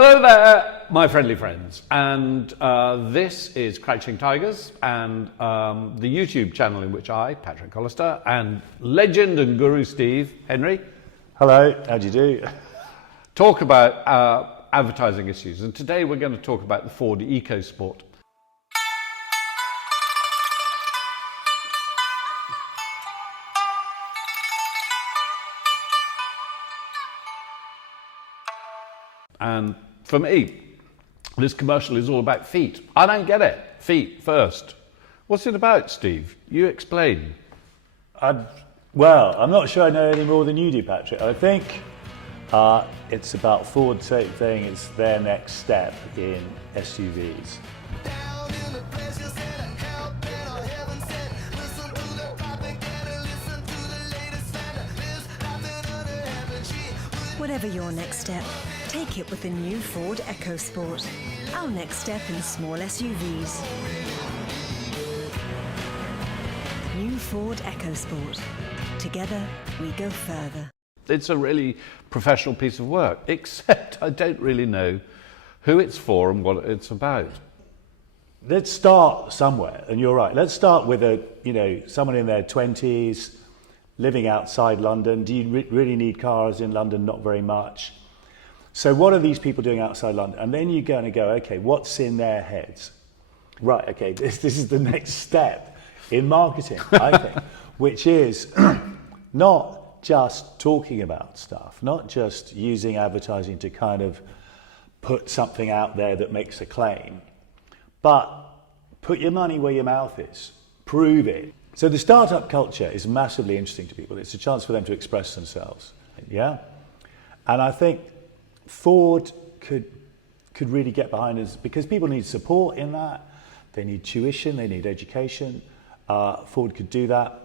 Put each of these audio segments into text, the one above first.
Hello there, my friendly friends, and this is Crouching Tigers, and the YouTube channel in which I, Patrick Hollister, and legend and guru Steve Henry. Hello, how do you do? Talk about advertising issues, and today we're going to talk about the Ford EcoSport. And for me, this commercial is all about feet. I don't get it. Feet first. What's it about, Steve? You explain. Well, I'm not sure I know any more than you do, Patrick. I think it's about Ford saying it's their next step in SUVs. Whatever your next step, take it with the new Ford EcoSport. Our next step in small SUVs. New Ford EcoSport. Together, we go further. It's a really professional piece of work, except I don't really know who it's for and what it's about. Let's start somewhere, and you're right. Let's start with someone in their 20s, living outside London. Do you really need cars in London? Not very much. So what are these people doing outside London? And then you're going to go, okay, what's in their heads? Right, okay, this is the next step in marketing, I think, which is not just talking about stuff, not just using advertising to kind of put something out there that makes a claim, but put your money where your mouth is, prove it. So the startup culture is massively interesting to people. It's a chance for them to express themselves, yeah? And I think Ford could really get behind us because people need support in that. They need tuition, they need education. Ford could do that.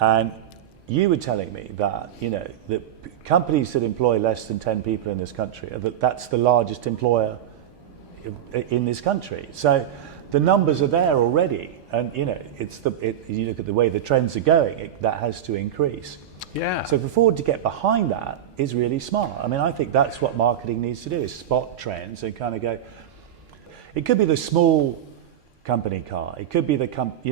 And you were telling me that, that companies that employ less than 10 people in this country, that's the largest employer in this country. So the numbers are there already. And, you look at the way the trends are going, that has to increase. Yeah. So for Ford to get behind that is really smart. I mean, I think that's what marketing needs to do, is spot trends and kind of go, it could be the small company car. It could be the company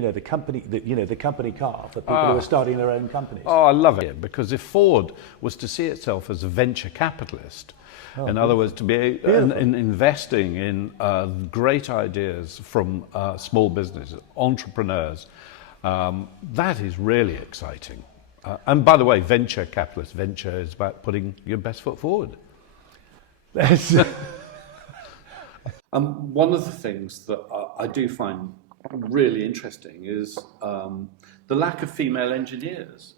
car for people who are starting their own companies. Oh, I love it, because if Ford was to see itself as a venture capitalist, in other words, to be investing in great ideas from small businesses, entrepreneurs, that is really exciting. And by the way, venture is about putting your best foot forward. One of the things that I do find really interesting is the lack of female engineers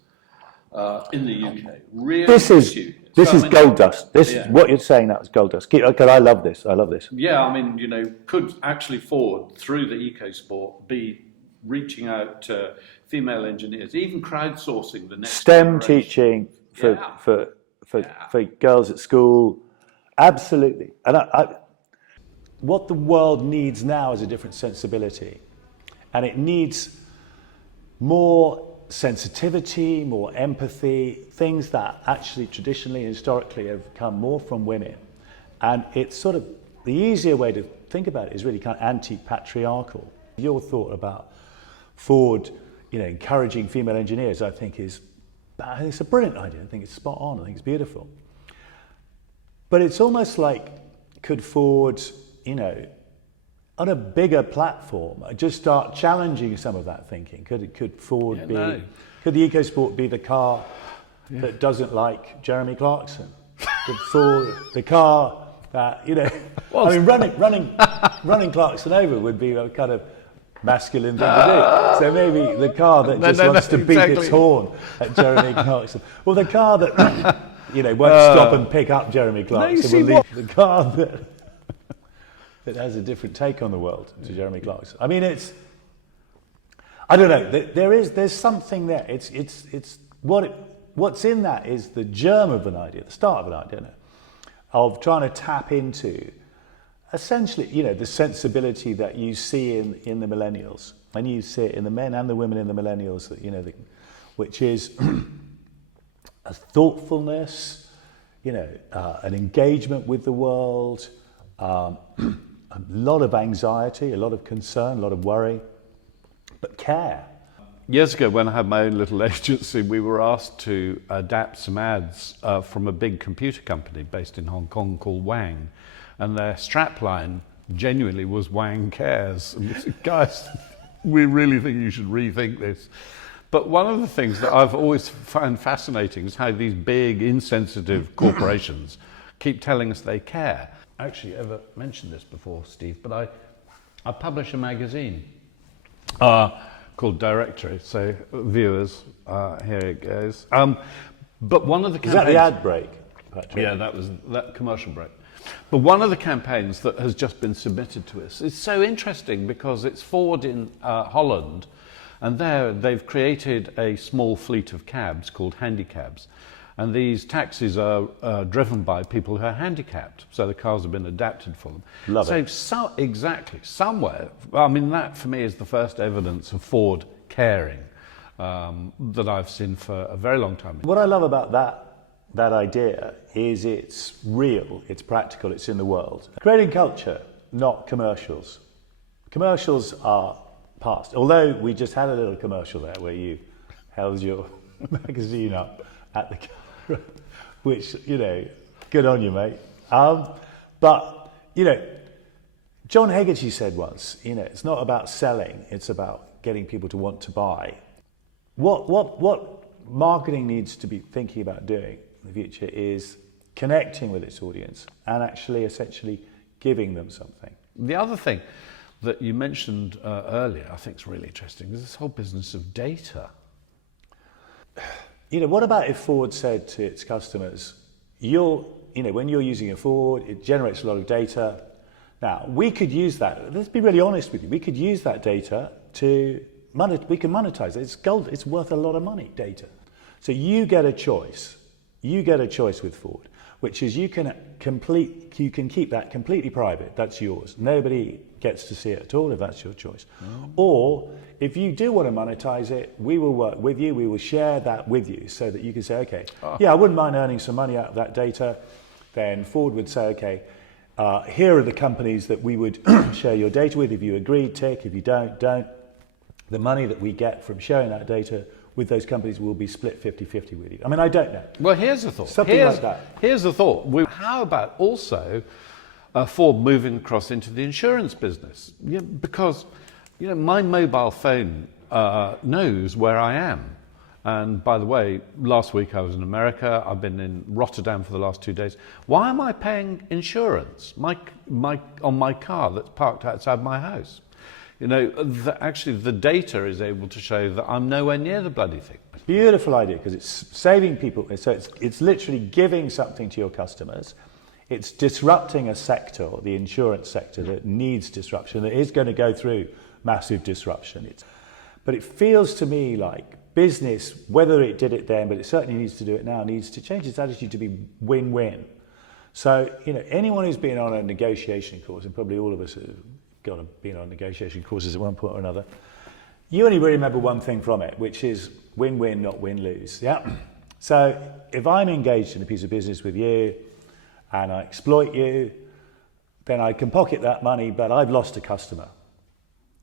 in the UK. This is gold dust. What you're saying now is gold dust. I love this. Yeah, I mean, could actually Ford, through the EcoSport, be reaching out to female engineers, even crowdsourcing the next STEM generation. teaching for girls at school, absolutely. And what the world needs now is a different sensibility, and it needs more sensitivity, more empathy, things that actually traditionally and historically have come more from women. And it's sort of the easier way to think about it is really kind of anti-patriarchal. Your thought about Ford, encouraging female engineers, I think it's a brilliant idea. I think it's spot on. I think it's beautiful. But it's almost like, could Ford, on a bigger platform, just start challenging some of that thinking? Could Ford could the EcoSport be the car that doesn't like Jeremy Clarkson? Could Ford, the car that, running Clarkson over would be a kind of masculine thing to do. So maybe the car that just wants to beat its horn at Jeremy Clarkson. Well, the car that, won't stop and pick up Jeremy Clarkson will leave the car that has a different take on the world to Jeremy Clarkson. I mean, I don't know. There's something there. What's in that is the germ of an idea, the start of an idea, of trying to tap into essentially, the sensibility that you see in the millennials, and you see it in the men and the women in the millennials, which is a thoughtfulness, an engagement with the world, a lot of anxiety, a lot of concern, a lot of worry, but care. Years ago, when I had my own little agency, we were asked to adapt some ads from a big computer company based in Hong Kong called Wang. And their strapline genuinely was Wang Cares. And we said, guys, we really think you should rethink this. But one of the things that I've always found fascinating is how these big, insensitive corporations keep telling us they care. I actually ever mentioned this before, Steve, but I publish a magazine called Directory. So viewers, here it goes. But one of the campaigns... Is that the ad break, Patrick? Yeah, that was that commercial break. But one of the campaigns that has just been submitted to us is so interesting because it's Ford in Holland, and there they've created a small fleet of cabs called handicabs. And these taxis are driven by people who are handicapped, so the cars have been adapted for them. Love it. So exactly, somewhere, I mean, that for me is the first evidence of Ford caring that I've seen for a very long time. What I love about that idea is it's real, it's practical, it's in the world. Creating culture, not commercials. Commercials are past. Although we just had a little commercial there where you held your magazine up at the camera, which, good on you, mate. But, John Hegarty said once, it's not about selling, it's about getting people to want to buy. What marketing needs to be thinking about doing in the future is connecting with its audience and actually essentially giving them something. The other thing that you mentioned earlier, I think is really interesting, is this whole business of data. What about if Ford said to its customers, when you're using a Ford, it generates a lot of data. Now, we could use that, let's be really honest with you, we could use that data we can monetize it. It's gold, it's worth a lot of money, data. So you get a choice with Ford, which is you can keep that completely private, that's yours. Nobody gets to see it at all if that's your choice. Or if you do want to monetize it, we will work with you, we will share that with you so that you can say, okay, I wouldn't mind earning some money out of that data. Then Ford would say, okay, here are the companies that we would share your data with. If you agree, tick. If you don't. The money that we get from sharing that data with those companies will be split 50-50 with you. I mean, I don't know. Well, here's the thought. Like that. Here's the thought. How about also Ford moving across into the insurance business? Because, my mobile phone knows where I am. And by the way, last week I was in America. I've been in Rotterdam for the last 2 days. Why am I paying insurance on my car that's parked outside my house? Actually the data is able to show that I'm nowhere near the bloody thing. Beautiful idea, because it's saving people. So it's literally giving something to your customers. It's disrupting a sector, the insurance sector, that needs disruption, that is going to go through massive disruption. But it feels to me like business, whether it did it then, but it certainly needs to do it now, needs to change its attitude to be win-win. So, anyone who's been on a negotiation course, and probably all of us have been on negotiation courses at one point or another, you only really remember one thing from it, which is win-win, not win-lose. Yeah. So if I'm engaged in a piece of business with you and I exploit you, then I can pocket that money, but I've lost a customer.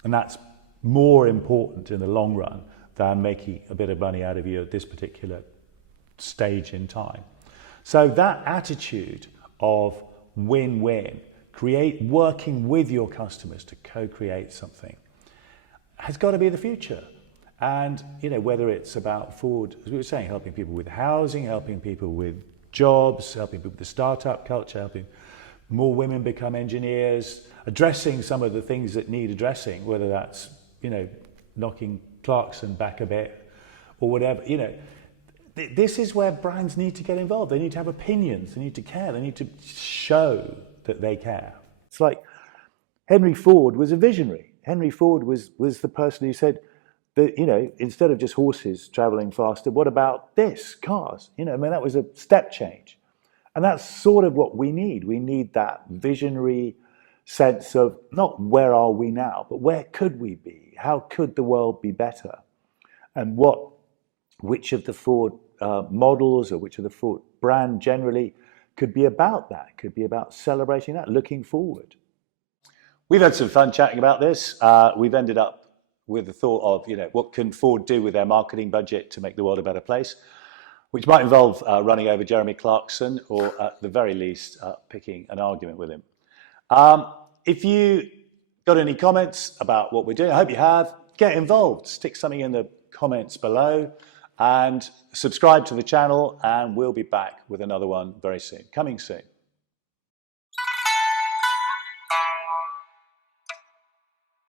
And that's more important in the long run than making a bit of money out of you at this particular stage in time. So that attitude of win-win, working with your customers to co-create something, has got to be the future. And whether it's about Ford, as we were saying, helping people with housing, helping people with jobs, helping people with the startup culture, helping more women become engineers, addressing some of the things that need addressing, whether that's knocking Clarkson back a bit or whatever. This is where brands need to get involved. They need to have opinions, they need to care, they need to show that they care. It's like Henry Ford was a visionary. Henry Ford was the person who said that, instead of just horses traveling faster, what about this? Cars. That was a step change. And that's sort of what we need. We need that visionary sense of not where are we now, but where could we be? How could the world be better? And which of the Ford models or which of the Ford brand generally could be about that, could be about celebrating that, looking forward. We've had some fun chatting about this. We've ended up with the thought of, what can Ford do with their marketing budget to make the world a better place, which might involve running over Jeremy Clarkson, or at the very least, picking an argument with him. If you got any comments about what we're doing, I hope you have, get involved. Stick something in the comments below and subscribe to the channel, and we'll be back with another one very soon. Coming soon.